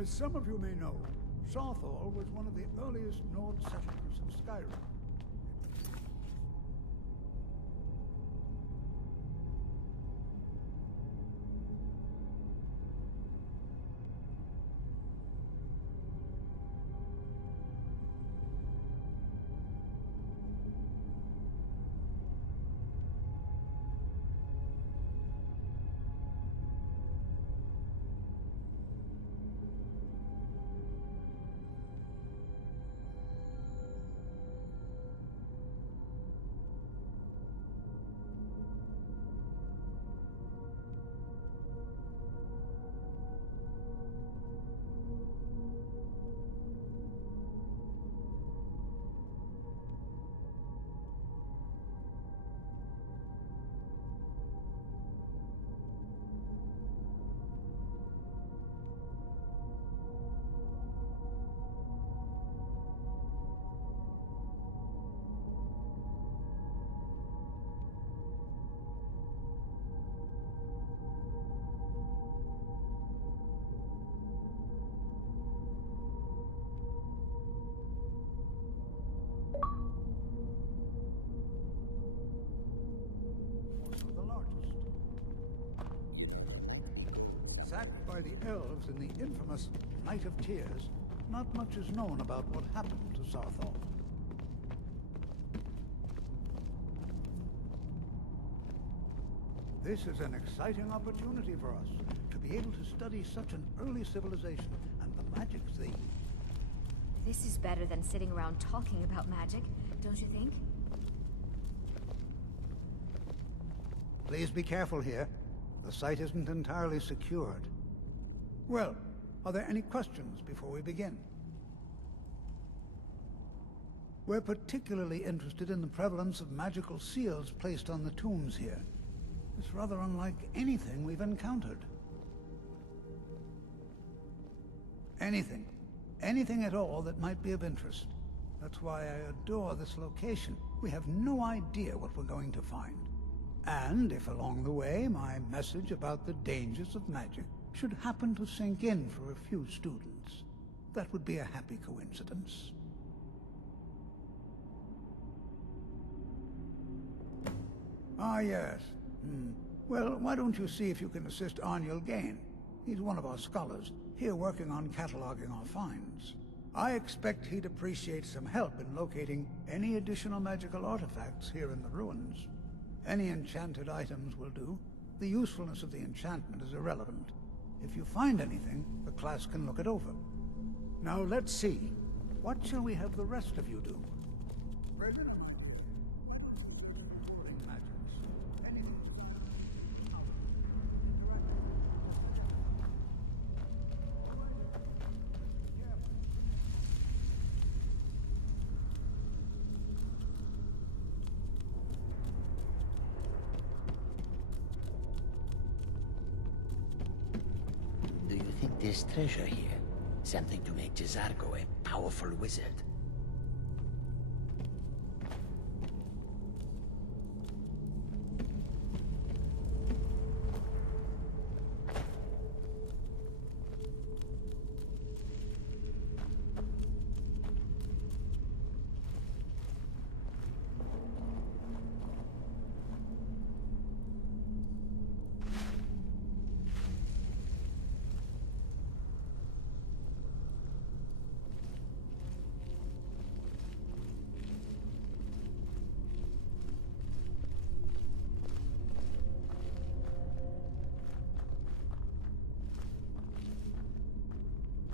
As some of you may know, Saarthal was one of the earliest Nord settlements of Skyrim. Sacked by the elves in the infamous Night of Tears, not much is known about what happened to Saarthal. This is an exciting opportunity for us to be able to study such an early civilization and the magics they use. This is better than sitting around talking about magic, don't you think? Please be careful here. The site isn't entirely secured. Well, are there any questions before we begin? We're particularly interested in the prevalence of magical seals placed on the tombs here. It's rather unlike anything we've encountered. Anything. Anything at all that might be of interest. That's why I adore this location. We have no idea what we're going to find. And if along the way my message about the dangers of magic should happen to sink in for a few students, that would be a happy coincidence. Ah, yes. Well, why don't you see if you can assist Arniel Gain? He's one of our scholars, here working on cataloging our finds. I expect he'd appreciate some help in locating any additional magical artifacts here in the ruins. Any enchanted items will do. The usefulness of the enchantment is irrelevant. If you find anything, the class can look it over. Now let's see. What shall we have the rest of you do? There's treasure here. Something to make Jazargo a powerful wizard.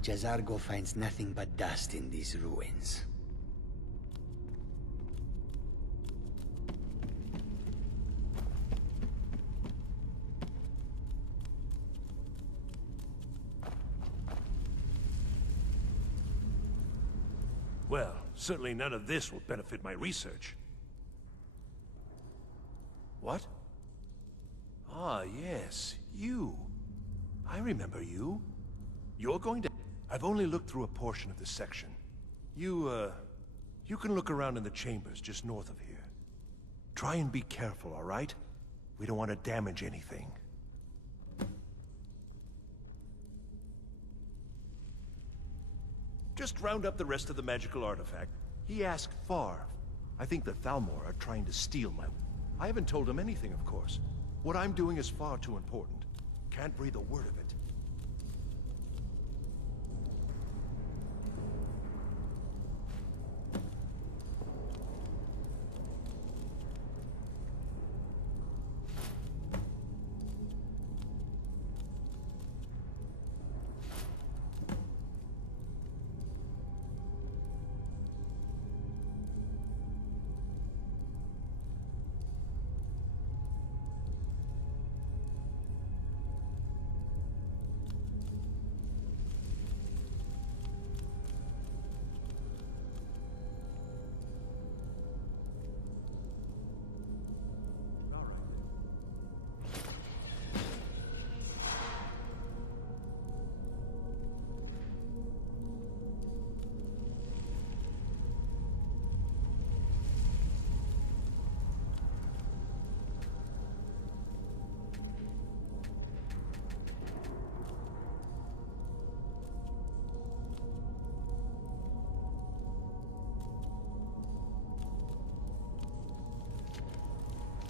Jazargo finds nothing but dust in these ruins. Well, certainly none of this will benefit my research. What? Ah, yes, you. I remember you. You're going to... I've only looked through a portion of this section. You can look around in the chambers just north of here. Try and be careful, all right? We don't want to damage anything. Just round up the rest of the magical artifact. He asked Farv. I think the Thalmor are trying to steal my... I haven't told him anything, of course. What I'm doing is far too important. Can't breathe a word of it.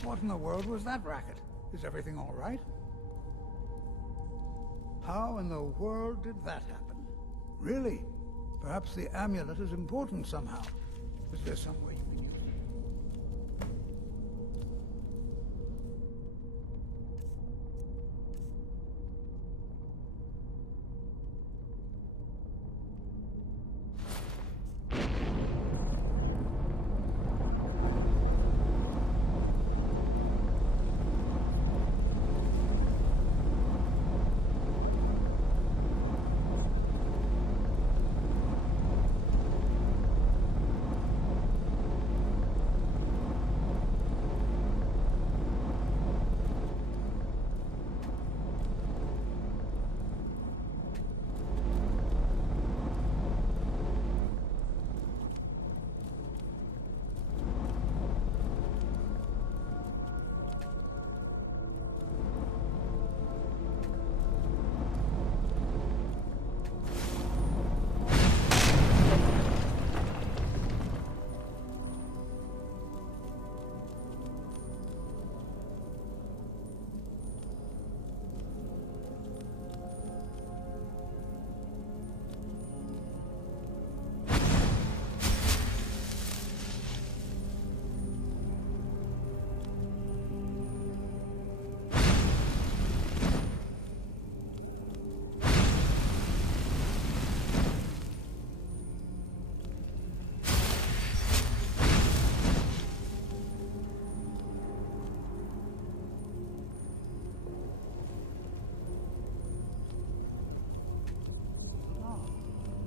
What in the world was that racket? Is everything all right? How in the world did that happen? Really? Perhaps the amulet is important somehow. Is there some way you can use it?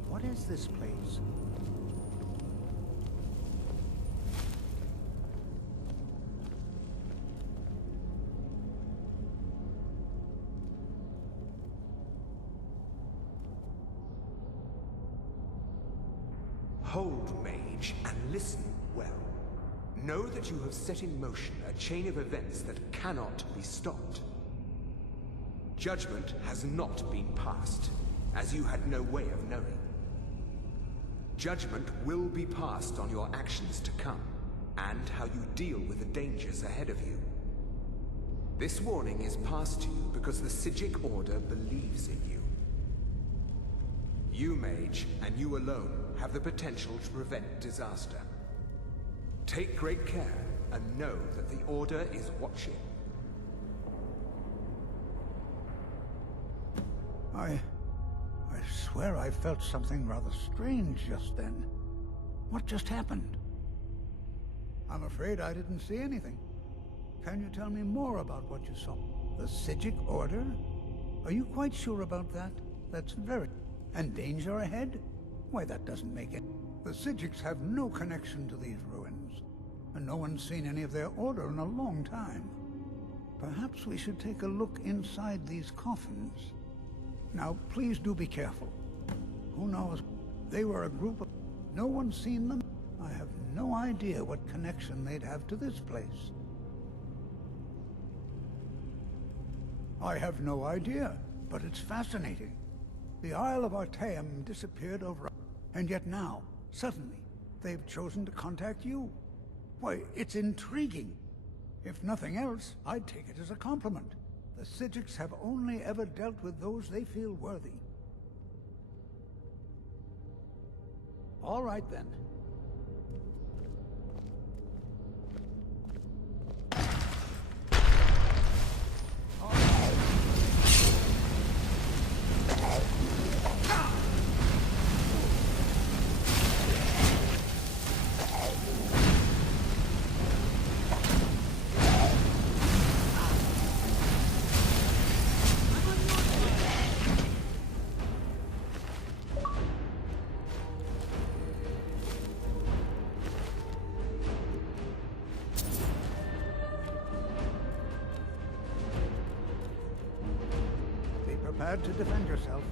What is this place? Hold, mage, and listen well. Know that you have set in motion a chain of events that cannot be stopped. Judgment has not been passed, as you had no way of knowing. Judgment will be passed on your actions to come, and how you deal with the dangers ahead of you. This warning is passed to you because the Psijic Order believes in you. You, mage, and you alone, have the potential to prevent disaster. Take great care, and know that the Order is watching. I swear I felt something rather strange just then. What just happened? I'm afraid I didn't see anything. Can you tell me more about what you saw? The Psijic Order? Are you quite sure about that? That's very... And danger ahead? Why, that doesn't make it. The Psijics have no connection to these ruins, and no one's seen any of their order in a long time. Perhaps we should take a look inside these coffins. Now, please do be careful. Who knows? They were a group of... No one's seen them. I have no idea what connection they'd have to this place. I have no idea, but it's fascinating. The Isle of Artaeum disappeared over... And yet now, suddenly, they've chosen to contact you. Why, it's intriguing. If nothing else, I'd take it as a compliment. The Psijics have only ever dealt with those they feel worthy. All right, then. Be prepared to defend yourself.